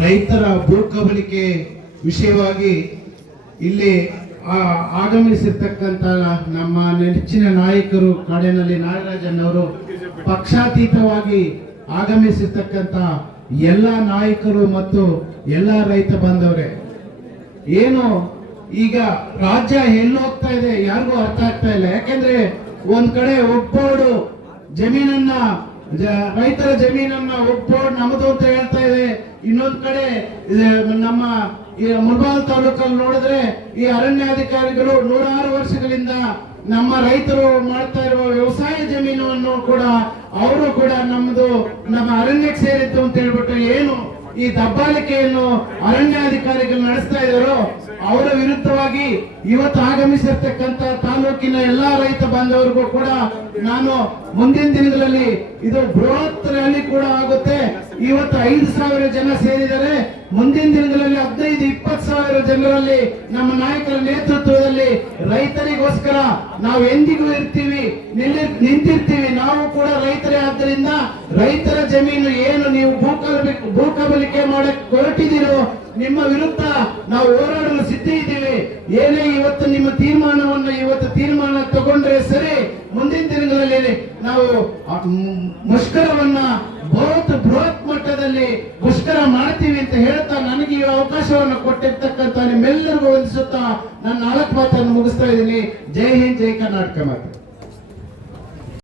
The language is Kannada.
ರೈತರ ಭೂ ಕಬಳಿಕೆ ವಿಷಯವಾಗಿ ಇಲ್ಲಿ ಆಗಮಿಸಿರ್ತಕ್ಕಂಥ ನಮ್ಮ ನೆಚ್ಚಿನ ನಾಯಕರು ಕಾಡಿನಲ್ಲಿ ನಾಗರಾಜನ್ ಅವರು ಪಕ್ಷಾತೀತವಾಗಿ ಆಗಮಿಸಿರ್ತಕ್ಕಂಥ ಎಲ್ಲ ನಾಯಕರು ಮತ್ತು ಎಲ್ಲ ರೈತ ಬಾಂಧವರೇ, ಏನು ಈಗ ರಾಜ್ಯ ಎಲ್ಲಿ ಹೋಗ್ತಾ ಇದೆ ಯಾರಿಗೂ ಅರ್ಥ ಆಗ್ತಾ ಇಲ್ಲ. ಯಾಕೆಂದ್ರೆ ಒಂದ್ ಕಡೆ ಒಪ್ಪೋಡು ಜಮೀನನ್ನ ರೈತರ ಜಮೀನನ್ನ ಒಗ್ಬೋರ್ಡ್ ನಮ್ಮದು ಅಂತ ಹೇಳ್ತಾ ಇದೆ. ಇನ್ನೊಂದು ಕಡೆ ನಮ್ಮ ಈ ಮುಳಬಾಲ್ ತಾಲೂಕಲ್ಲಿ ನೋಡಿದ್ರೆ ಈ ಅರಣ್ಯಾಧಿಕಾರಿಗಳು ನೂರಾರು ವರ್ಷಗಳಿಂದ ನಮ್ಮ ರೈತರು ಮಾಡ್ತಾ ಇರುವ ವ್ಯವಸಾಯ ಜಮೀನನ್ನು ಕೂಡ ಅವರು ಕೂಡ ನಮ್ಮದು ನಮ್ಮ ಅರಣ್ಯಕ್ಕೆ ಸೇರಿತ್ತು ಅಂತ ಹೇಳ್ಬಿಟ್ಟು ಏನು? ಈ ದಬ್ಬಾಳಿಕೆಯನ್ನು ಅರಣ್ಯಾಧಿಕಾರಿಗಳು ನಡೆಸ್ತಾ ಇದ್ದಾರೋ, ಅವರ ವಿರುದ್ಧವಾಗಿ ಇವತ್ತು ಆಗಮಿಸಿರ್ತಕ್ಕಂತ ತಾಲೂಕಿನ ಎಲ್ಲಾ ರೈತ ಬಾಂಧವರಿಗೂ ಕೂಡ ನಾನು ಮುಂದಿನ ದಿನಗಳಲ್ಲಿ ಇದು ಬೃಹತ್ ರ್ಯಾಲಿ ಕೂಡ ಆಗುತ್ತೆ. ಇವತ್ತು ಐದು ಸಾವಿರ ಜನ ಸೇರಿದರೆ ಮುಂದಿನ ದಿನಗಳಲ್ಲಿ ಹದಿನೈದು, ಇಪ್ಪತ್ತು ಸಾವಿರ ಜನರಲ್ಲಿ ನಮ್ಮ ನಾಯಕರ ನೇತೃತ್ವದಲ್ಲಿ ರೈತರಿಗೋಸ್ಕರ ನಾವು ಎಂದಿಗೂ ಇರ್ತೀವಿ ನಿಂತಿರ್ತೀವಿ. ನಾವು ಕೂಡ ರೈತರೇ ಆದ್ದರಿಂದ ರೈತರ ಜಮೀನು ಏನು ನೀವು ಭೂಕಬಲಿಕೆ ಭೂಕಬಲಿಕೆ ಮಾಡಕ್ ಹೊರಟಿದ್ದೀರೋ ನಿಮ್ಮ ವಿರುದ್ಧ ನಾವು ಹೋರಾಡಲು ಸಿದ್ಧ ಇದ್ದೀವಿ. ಏನೇ ಇವತ್ತು ನಿಮ್ಮ ತೀರ್ಮಾನವನ್ನು ಇವತ್ತು ತೀರ್ಮಾನ ತಗೊಂಡ್ರೆ ಸರಿ, ಮುಂದಿನ ದಿನಗಳಲ್ಲಿ ನಾವು ಮುಷ್ಕರವನ್ನ ಹೇಳ್ತಾ ನನಗೆ ಈ ಅವಕಾಶವನ್ನು ಕೊಟ್ಟಿರ್ತಕ್ಕಂಥ ನಿಮ್ಮೆಲ್ಲರಿಗೂ ವಂದಿಸುತ್ತಾ ನನ್ನ ನಾಲ್ಕು ಮಾತನ್ನು ಮುಗಿಸ್ತಾ ಇದ್ದೀನಿ. ಜೈ ಹಿಂದ್, ಜೈ ಕರ್ನಾಟಕ ಮಾತು.